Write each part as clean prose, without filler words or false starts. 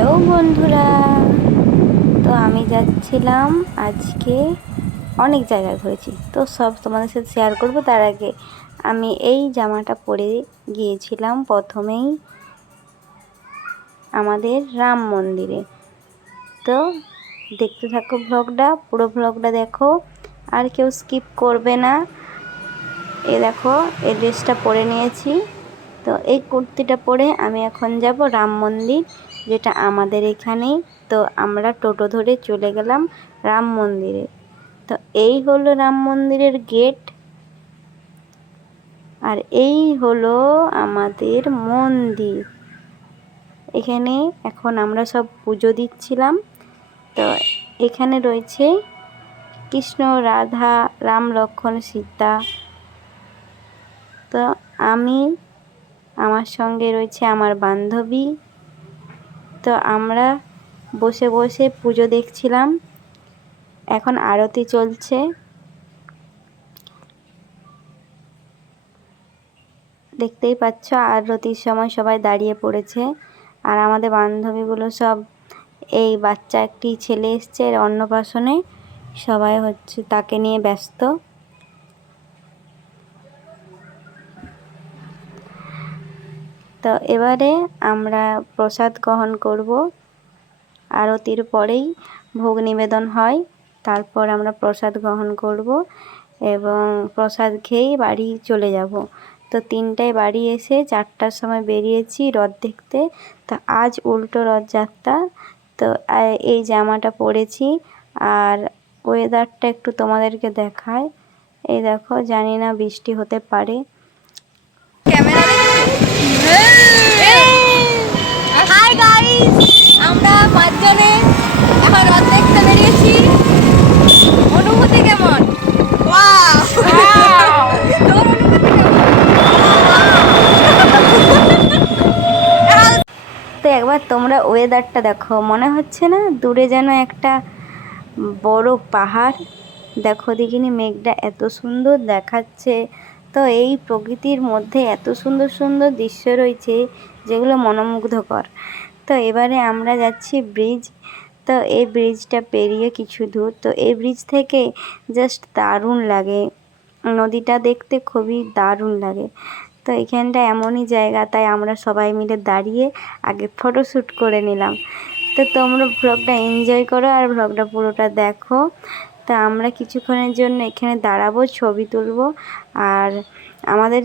Hello বন্ধুরা, তো আমি যাচ্ছিলাম আজকে অনেক জায়গায় ঘুরেছি, তো সব তোমাদের সাথে শেয়ার করব। তার আগে আমি এই জামাটা পরে গিয়েছিলাম প্রথমেই আমাদের রাম মন্দিরে। তো দেখতে থাকো ব্লগটা, পুরো ব্লগটা দেখো, আর কেউ স্কিপ করবে না। দেখো এই ড্রেসটা পরে নিয়েছি, তো এই কুর্তিটা পরে আমি এখন যাব রাম মন্দির, যেটা আমাদের এখানেই। তো আমরা টোটো ধরে চলে গেলাম রাম মন্দিরে। তো এই হলো রাম মন্দিরের গেট, আর এই হলো আমাদের মন্দির। এখানে এখন আমরা সব পুজো দিচ্ছিলাম। তো এখানে রয়েছে কৃষ্ণ, রাধা, রাম, লক্ষ্মণ, সীতা। তো আমার সঙ্গে রয়েছে আমার বান্ধবী। তো আমরা বসে বসে পুজো দেখছিলাম। এখন আরতি চলছে। দেখতেই পাচ্ছ, আরতির সময় সবাই দাঁড়িয়ে পড়েছে। আর আমাদের বান্ধবীগুলো সব, এই বাচ্চা একটি ছেলে এসছে অন্নপ্রাশনে, সবাই তাকে নিয়ে ব্যস্ত। তো এবারে আমরা প্রসাদ গ্রহণ করব। আরতির পরেই ভোগ নিবেদন হয়, তারপর আমরা প্রসাদ গ্রহণ করব এবং প্রসাদ খেয়েই বাড়ি চলে যাব। তো 3টায় বাড়ি এসে 4টার সময় বেরিয়েছি রথ দেখতে। তো আজ উল্টো রথযাত্রা। তো এই জামাটা পরেছি, আর ওয়েদারটা একটু তোমাদেরকে দেখায়। এই দেখো, জানি না বৃষ্টি হতে পারে। হাই গাইস, আমরা 5 জনে এখন রথ দেখতে বেরিয়েছি। অনুভূতি কেমন? ওয়াও! তোর অনুভূতি কেমন? তো একবার তোমরা ওয়েদারটা দেখো, মনে হচ্ছে না দূরে যেন একটা বড় পাহাড়? দেখো দেখিনি, মেঘটা এত সুন্দর দেখাচ্ছে। তো এই প্রকৃতির মধ্যে এত সুন্দর সুন্দর দৃশ্য রয়েছে যেগুলো মনোমুগ্ধকর। তো এবারে আমরা যাচ্ছি ব্রিজ। তো এই ব্রিজটা পেরিয়ে কিছু দূর, তো এই ব্রিজ থেকে জাস্ট দারুণ লাগে, নদীটা দেখতে খুবই দারুণ লাগে। তো এখানটা এমনই জায়গা, তাই আমরা সবাই মিলে দাঁড়িয়ে আগে ফটোশ্যুট করে নিলাম। তো তোমরা ব্লগটা এনজয় করো আর ব্লগটা পুরোটা দেখো। তা আমরা কিছুক্ষণের জন্য এখানে দাঁড়াবো, ছবি তুলব। আর আমাদের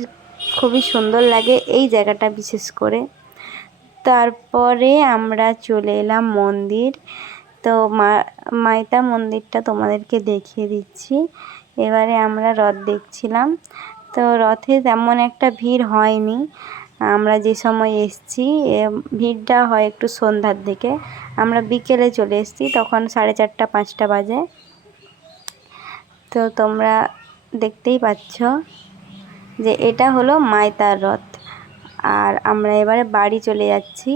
খুবই সুন্দর লাগে এই জায়গাটা বিশেষ করে। তারপরে আমরা চলে এলাম মন্দির। তো মাইতা মন্দিরটা তোমাদেরকে দেখিয়ে দিচ্ছি। এবারে আমরা রথ দেখছিলাম। তো রথে তেমন একটা ভিড় হয়নি। আমরা যে সময় এসেছি ভিড়টা হয় একটু সন্ধ্যার দিকে। আমরা বিকেলে চলে এসেছি, তখন 4:30 5টা বাজে। তো তোমরা দেখতেই পাচ্ছ যে এটা হলো মাইতার রথ। আর আমরা এবারে বাড়ি চলে যাচ্ছি।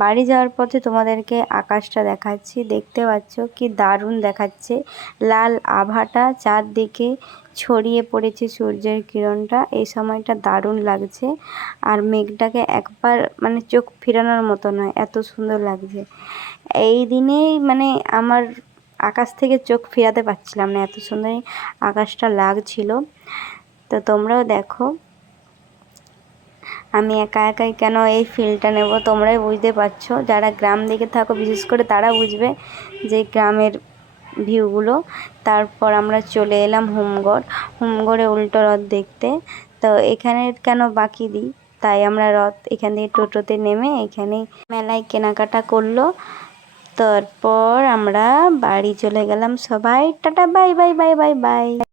বাড়ি যাওয়ার পথে তোমাদেরকে আকাশটা দেখাচ্ছি, দেখতে পাচ্ছ কি দারুণ দেখাচ্ছে। লাল আভাটা চারদিকে ছড়িয়ে পড়েছে, সূর্যের কিরণটা এই সময়টা দারুণ লাগছে। আর মেঘটাকে একবার মানে চোখ ফেরানোর মতো নয়, এত সুন্দর লাগছে। এই দিনেই মানে আমার আকাশ থেকে চোখ ফেরাতে পারছিলাম না, এত সুন্দর আকাশটা লাগছিল। তো তোমরাও দেখো। আমি একা একাই কেন এই ফিলটা নেব, তোমরাই বুঝতে পারছো। যারা গ্রাম দিকে থাকো বিশেষ করে তারা বুঝবে যে গ্রামের ভিউগুলো। তারপর আমরা চলে এলাম হোমগড়ে উল্টো রথ দেখতে। তো এখানে কেন বাকি দিই, তাই আমরা রথ এখান থেকে টোটোতে নেমে এখানেই মেলায় কেনাকাটা করলো। তারপর আমরা বাড়ি চলে গেলাম সবাই। Tata, bye bye bye bye bye.